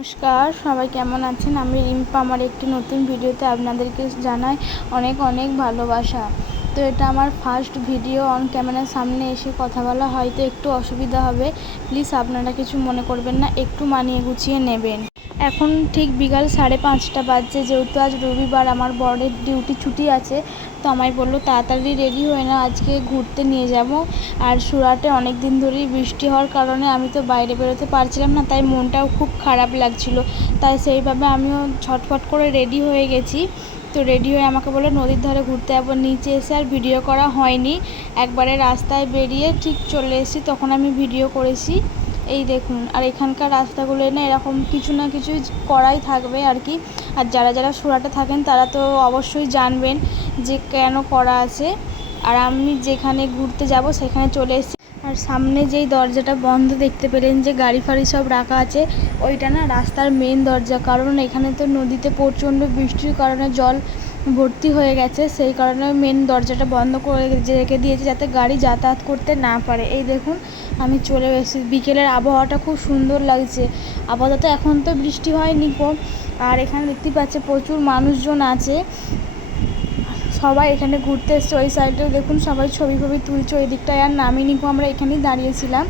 নমস্কার, সবাই কেমন আছেন? আমি রিম্পা, আমার একটি নতুন ভিডিওতে আপনাদেরকে জানাই অনেক অনেক ভালোবাসা। তো এটা আমার ফার্স্ট ভিডিও অন ক্যামেরার সামনে এসে কথা বলা হয়তো একটু অসুবিধা হবে। প্লিজ আপনারা কিছু মনে করবেন না, একটু মানিয়ে গুছিয়ে নেবেন। এখন ঠিক বিকাল সাড়ে পাঁচটা বাজছে, যেহেতু আজ রবিবার, আমার বরের ডিউটি ছুটি আছে, তো আমায় বলল তাড়াতাড়ি রেডি হয়ে না আজকে ঘুরতে নিয়ে যাব। আর সুরাটে অনেক দিন ধরেই বৃষ্টি হওয়ার কারণে আমি তো বাইরে বেরোতে পারছিলাম না, তাই মনটাও খুব খারাপ লাগছিল। তাই সেইভাবে আমিও ছটফট করে রেডি হয়ে গেছি। তো রেডি হয়ে আমাকে বলল নদীর ধারে ঘুরতে যাব, নিচে এসে আর ভিডিও করা হয়নি। একবারে রাস্তায় বেরিয়ে ঠিক চলে এসেছি, তখন আমি ভিডিও করেছি। এই দেখুন, আর এখানকার রাস্তাগুলো না এরকম কিছু না কিছু করাই থাকবে আর কি। আর যারা যারা সুরাটে থাকেন, তারা তো অবশ্যই জানবেন যে কেন করা আছে। আর আমি যেখানে ঘুরতে যাব, সেখানে চলে এসেছি। আর সামনে যেই দরজাটা বন্ধ দেখতে পেলেন যে গাড়ি ফাড়ি সব রাখা আছে, ওইটা না রাস্তার মেন দরজা। কারণ এখানে তো নদীতে প্রচণ্ড বৃষ্টির কারণে জল ভর্তি হয়ে গেছে, সেই কারণে মেন দরজাটা বন্ধ করে রেখে দিয়েছে যাতে গাড়ি যাতায়াত করতে না পারে। এই দেখুন, আমি চলে এসেছি। বিকেলের আবহাওয়াটা খুব সুন্দর লাগছে। আপাতত এখন তো বৃষ্টি হয়নি কো, আর এখানে দেখতে পাচ্ছে প্রচুর মানুষজন আছে। সবাই এখানে ঘুরতে এসছে। ওই সাইডেও দেখুন সবাই ছবি ফবি তুলছে। ওই দিকটায় আর নামিনি আমরা এখানেই দাঁড়িয়েছিলাম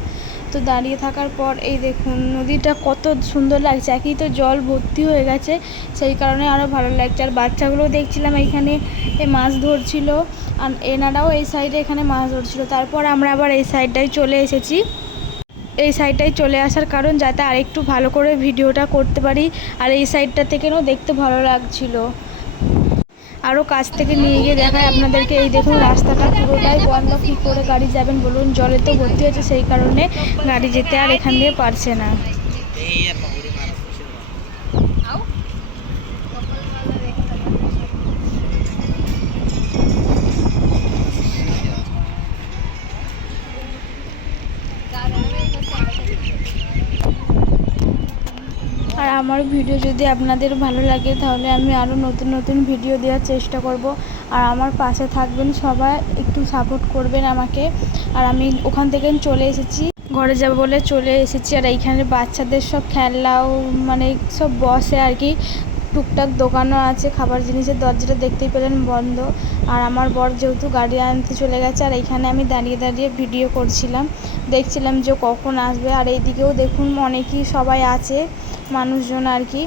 তো দাঁড়িয়ে থাকার পর এই দেখুন নদীটা কত সুন্দর লাগছে। একই তো জল ভর্তি হয়ে গেছে, সেই কারণে আরও ভালো লাগছে। আর বাচ্চাগুলো দেখছিলাম এইখানে মাছ ধরছিল, আর এনারাও এই সাইডে এখানে মাছ ধরছিল। তারপর আমরা আবার এই সাইডটায় চলে এসেছি। এই সাইডটায় চলে আসার কারণ যাতে আরেকটু ভালো করে ভিডিওটা করতে পারি, আর এই সাইডটা থেকেও দেখতে ভালো লাগছিল। আরও কাছ থেকে নিয়ে গিয়ে দেখায় আপনাদেরকে। এই দেখুন, রাস্তাটা পুরোটাই বন্ধ। কী করে গাড়ি যাবেন বলুন? জলে তো ভর্তি হয়েছে, সেই কারণে গাড়ি যেতে আর এখান দিয়ে পারছে না। আর আমার ভিডিও যদি আপনাদের ভালো লাগে, তাহলে আমি আরও নতুন নতুন ভিডিও দেওয়ার চেষ্টা করব। আর আমার পাশে থাকবেন সবাই, একটু সাপোর্ট করবেন আমাকে। আর আমি ওখান থেকে চলে এসেছি। ঘরে যাব বলে চলে এসেছি। আর এইখানে বাচ্চাদের সব খেলনাও মানে সব বসে আর কি। টুকটাক দোকানও আছে, খাবার জিনিসের দরজাটা দেখতেই পেলেন বন্ধ। আর আমার বর যেহেতু গাড়ি আনতে চলে গেছে, আর এইখানে আমি দাঁড়িয়ে দাঁড়িয়ে ভিডিও করছিলাম। দেখছিলাম যে কখন আসবে। আর এইদিকেও দেখুন অনেকই সবাই আছে। মানুষজন আর কি।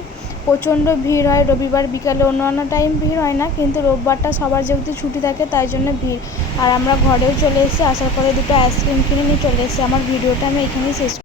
প্রচণ্ড ভিড় হয়, রবিবার বিকালে অন্য অন্য টাইম ভিড় হয় না, কিন্তু রোববারটা সবার যেহেতু ছুটি থাকে, তাই জন্য ভিড়। আর আমরা ঘরেও চলে এসেছি, আসার পরে দুটো আইসক্রিম কিনে নিয়ে চলে এসেছি। আমার ভিডিওটা আমি এখানেই শেষ